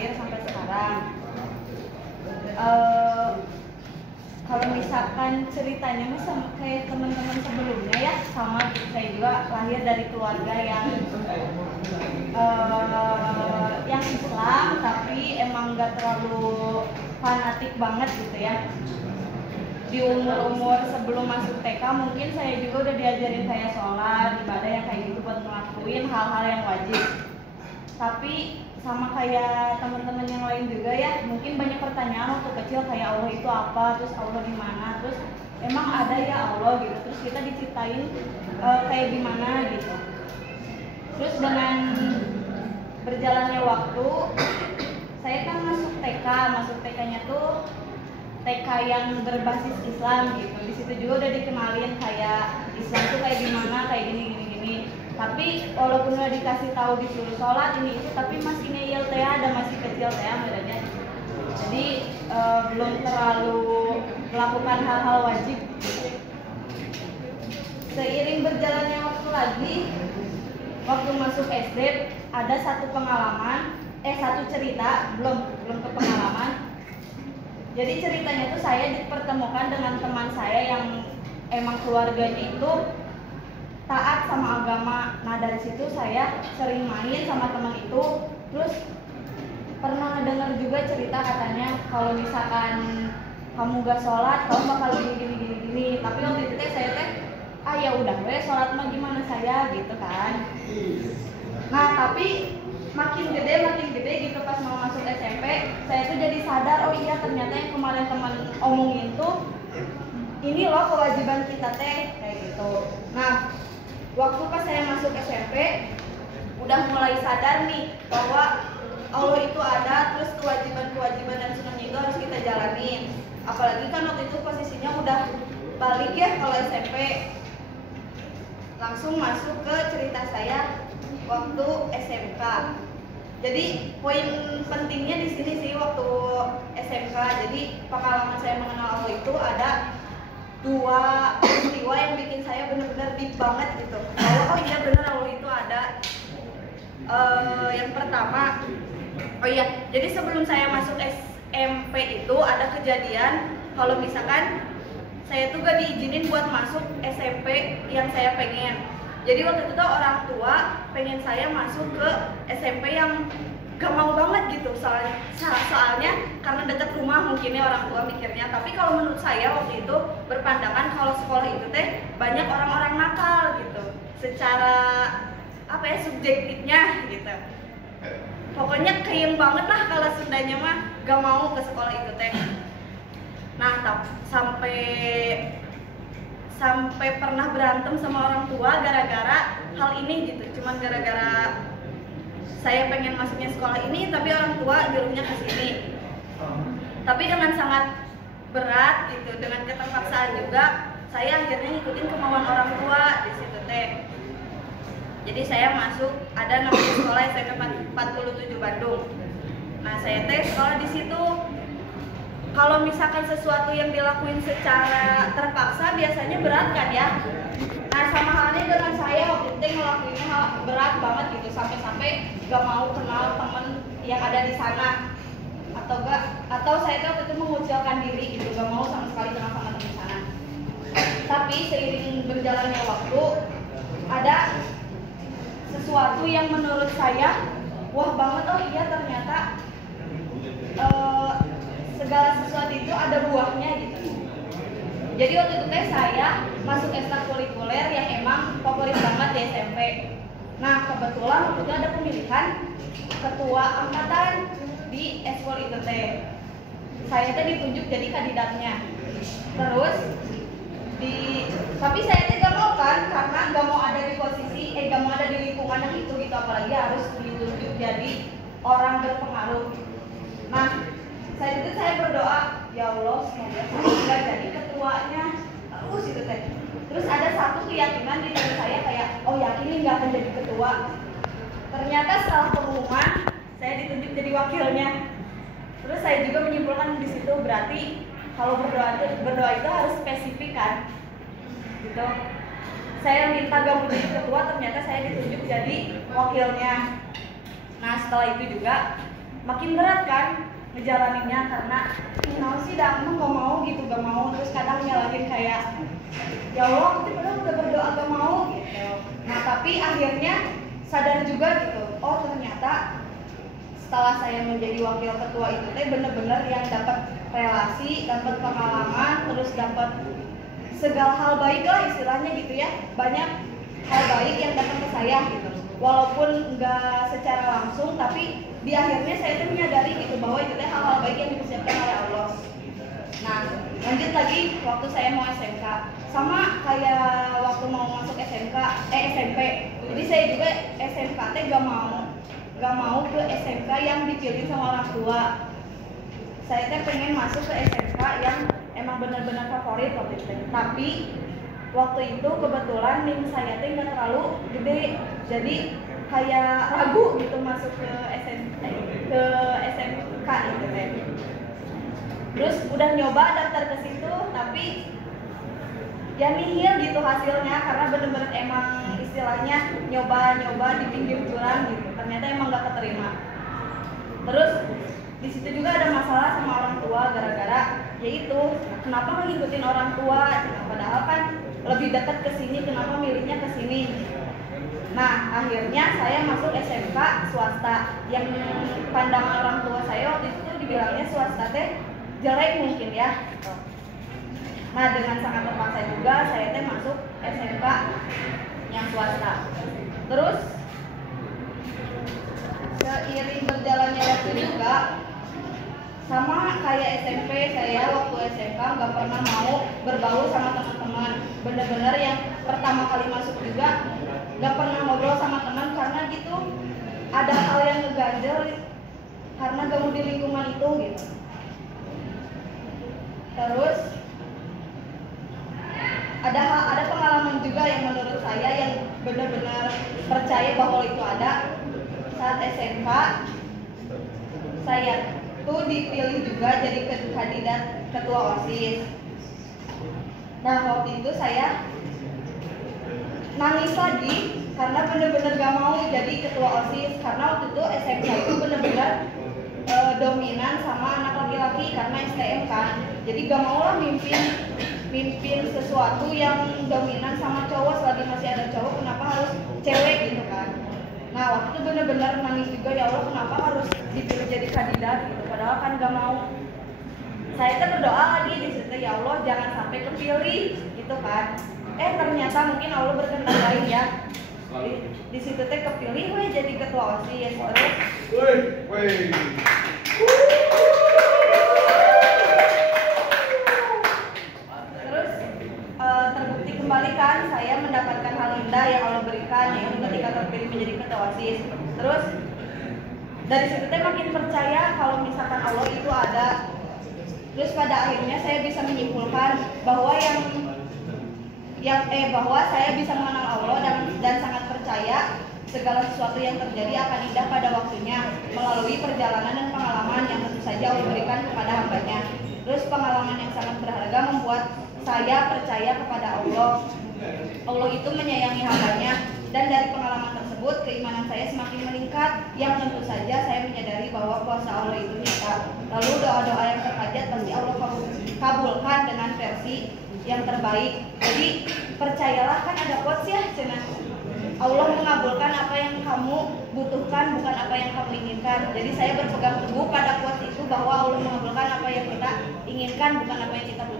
lahir sampai sekarang. Kalau misalkan ceritanya mah sama kayak teman-teman sebelumnya ya, sama saya juga lahir dari keluarga yang Islam, tapi emang gak terlalu fanatik banget gitu ya. Di umur-umur sebelum masuk TK mungkin saya juga udah diajarin kayak sholat, ibadah yang kayak gitu buat ngelakuin hal-hal yang wajib. Tapi sama kayak teman-teman yang lain juga ya, mungkin banyak pertanyaan waktu kecil kayak Allah itu apa, terus Allah di mana, terus emang ada ya Allah gitu, terus kita diceritain kayak gimana gitu. Terus dengan berjalannya waktu, saya kan masuk TK-nya tuh TK yang berbasis Islam gitu. Di situ juga udah dikenalin kayak Islam tuh kayak gimana, kayak gini. Tapi walaupun udah dikasih tahu disuruh sholat ini itu, tapi masih ngeyel teh, ada masih kecil teh bedanya. Jadi belum terlalu melakukan hal-hal wajib. Seiring berjalannya waktu lagi, waktu masuk SD ada satu pengalaman, satu cerita, belum ke pengalaman. Jadi ceritanya tuh saya dipertemukan dengan teman saya yang emang keluarganya itu taat sama agama. Nah dari situ saya sering main sama teman itu. Terus pernah ngedengar juga cerita katanya kalau misalkan kamu gak sholat kamu bakal gini. Tapi waktu itu saya ya udah sholat mah gimana saya gitu kan. Nah tapi makin gede gitu pas mau masuk SMP saya tuh jadi sadar, oh iya ternyata yang kemarin teman omongin tuh ini loh kewajiban kita teh kayak gitu. Nah waktu pas saya masuk SMP udah mulai sadar nih bahwa Allah itu ada, terus kewajiban dan sunahnya itu harus kita jalanin. Apalagi kan waktu itu posisinya udah balik ya kalau SMP. Langsung masuk ke cerita saya waktu SMK. Jadi poin pentingnya di sini sih waktu SMK. Jadi pengalaman saya mengenal Allah itu ada dua peristiwa yang bikin saya benar-benar deep banget gitu. Bahwa oh iya benar Allah itu ada. Yang pertama, jadi sebelum saya masuk SMP itu ada kejadian kalau misalkan saya tuh gak diizinin buat masuk SMP yang saya pengen. Jadi waktu itu tuh orang tua pengen saya masuk ke SMP yang gak mau banget gitu, soalnya karena dekat rumah mungkinnya orang tua mikirnya. Tapi kalau menurut saya waktu itu berpandangan kalau sekolah itu teh banyak orang-orang nakal gitu, secara subjektifnya gitu. Pokoknya kayem banget lah kalau Sundanya mah gak mau ke sekolah itu teh. Nah sampai pernah berantem sama orang tua gara-gara hal ini gitu. Cuman gara-gara saya pengen masuknya sekolah ini, tapi orang tua nyuruhnya ke sini. Tapi dengan sangat berat gitu, dengan keterpaksaan juga, saya akhirnya ngikutin kemauan orang tua di situ teh. Jadi saya masuk ada namanya sekolah SMP 47 Bandung. Nah saya teh sekolah di situ. Kalau misalkan sesuatu yang dilakuin secara terpaksa biasanya berat kan ya. Nah sama halnya dengan saya waktu itu ngelakuinnya hal berat banget gitu, sampai gak mau kenal temen yang ada di sana atau saya tuh waktu itu mengucilkan diri gitu, gak mau sama sekali kenal sama temen di sana. Tapi seiring berjalannya waktu ada sesuatu yang menurut saya wah banget, oh iya ternyata segala sesuatu itu ada buahnya gitu. Jadi waktu itu saya masuk ekstrakurikuler yang emang favorit banget di SMP. Nah kebetulan waktu itu ada pemilihan ketua angkatan di eskul itu teh. Saya teh ditunjuk jadi kandidatnya. Terus tapi saya teh gak mau kan, karena gak mau ada di posisi gak mau ada di lingkungan yang itu gitu, apalagi harus ditunjuk jadi orang berpengaruh. Nah saya berdoa, ya Allah semoga saya jadi ketuanya terus itu teh. Terus ada satu keyakinan di diri saya kayak, oh yakin nggak akan jadi ketua. Ternyata setelah pengumuman saya ditunjuk jadi wakilnya. Terus saya juga menyimpulkan di situ berarti kalau berdoa itu harus spesifik kan, gitu. Saya minta gak mau jadi ketua, ternyata saya ditunjuk jadi wakilnya. Nah setelah itu juga makin berat kan ngejalaninnya, karena kenapa sih dah emang gak mau gitu, gak mau, terus kadang nyalahin kayak ya Allah tapi padahal udah berdoa gak mau gitu. Nah tapi akhirnya sadar juga gitu, oh ternyata setelah saya menjadi wakil ketua itu teh bener-bener yang dapat relasi, dapat pengalaman, terus dapat segala hal baik lah istilahnya gitu ya, banyak hal baik yang datang ke saya gitu, walaupun nggak secara langsung, tapi di akhirnya saya tuh menyadari gitu bahwa itu teh hal-hal baik yang dipersiapkan oleh Allah. Nah lanjut lagi waktu saya mau SMK, sama kayak waktu mau masuk SMP, jadi saya juga SMK teh gak mau ke SMK yang dipilih sama orang tua. Saya teh pengen masuk ke SMK yang emang benar-benar favorit waktu itu. Tapi waktu itu kebetulan NIM saya teh nggak terlalu gede, jadi kayak ragu gitu masuk ke SMK gitu teh. Terus udah nyoba daftar ke situ, tapi ya nihil gitu hasilnya, karena bener-bener emang istilahnya nyoba di pinggir jurang gitu, ternyata emang gak keterima. Terus di situ juga ada masalah sama orang tua, gara-gara yaitu kenapa ngikutin orang tua, padahal kan lebih dekat ke sini, kenapa milihnya ke sini. Nah akhirnya saya masuk SMK swasta, yang pandangan orang tua saya waktu itu dibilangnya swasta teh jelek mungkin ya gitu. Nah dengan sangat terpaksa juga saya teh masuk SMK yang swasta. Terus seiring berjalannya waktu juga, sama kayak SMP, saya waktu SMK nggak pernah mau berbaur sama teman-teman. Bener-bener yang pertama kali masuk juga nggak pernah ngobrol sama teman, karena gitu ada hal yang ngeganjel karena gak mau di lingkungan itu gitu. Terus ada pengalaman juga yang menurut saya yang benar-benar percaya bahwa itu ada. Saat SMK saya tuh dipilih juga jadi kandidat ketua OSIS. Nah waktu itu saya nangis lagi karena benar-benar gak mau jadi ketua OSIS, karena waktu itu SMK itu benar-benar dominan sama anak laki-laki karena STM kan, jadi gak mau lah mimpin sesuatu yang dominan sama cowok, selagi masih ada cowok kenapa harus cewek gitu kan. Nah waktu itu benar-benar nangis juga, ya Allah kenapa harus dipilih jadi kandidat gitu, padahal kan gak mau. Saya tuh berdoa lagi di situ, ya Allah jangan sampai kepilih gitu kan. Ternyata mungkin Allah berkehendak lain ya. Di situ teh kepilih jadi ketua OSIS. Terus terbukti kembali kan saya mendapatkan hal indah yang Allah berikan, yaitu ketika terpilih menjadi ketua OSIS. Terus dari situ teh makin percaya kalau misalkan Allah itu ada. Terus pada akhirnya saya bisa menyimpulkan bahwa bahwa saya bisa mengenal Allah dan sangat percaya segala sesuatu yang terjadi akan indah pada waktunya melalui perjalanan dan pengalaman yang tentu saja Allah berikan kepada hambanya. Terus pengalaman yang sangat berharga membuat saya percaya kepada Allah. Allah itu menyayangi hambanya, dan dari pengalaman tersebut keimanan saya semakin meningkat, yang tentu saja saya menyadari bahwa kuasa Allah itu nyata. Lalu doa-doa yang terhajat pasti Allah kabulkan dengan versi yang terbaik. Jadi percayalah, kan ada quotes ya cenah, Allah mengabulkan apa yang kamu butuhkan, bukan apa yang kamu inginkan. Jadi saya berpegang teguh pada quotes itu, bahwa Allah mengabulkan apa yang kita inginkan, bukan apa yang kita butuhkan.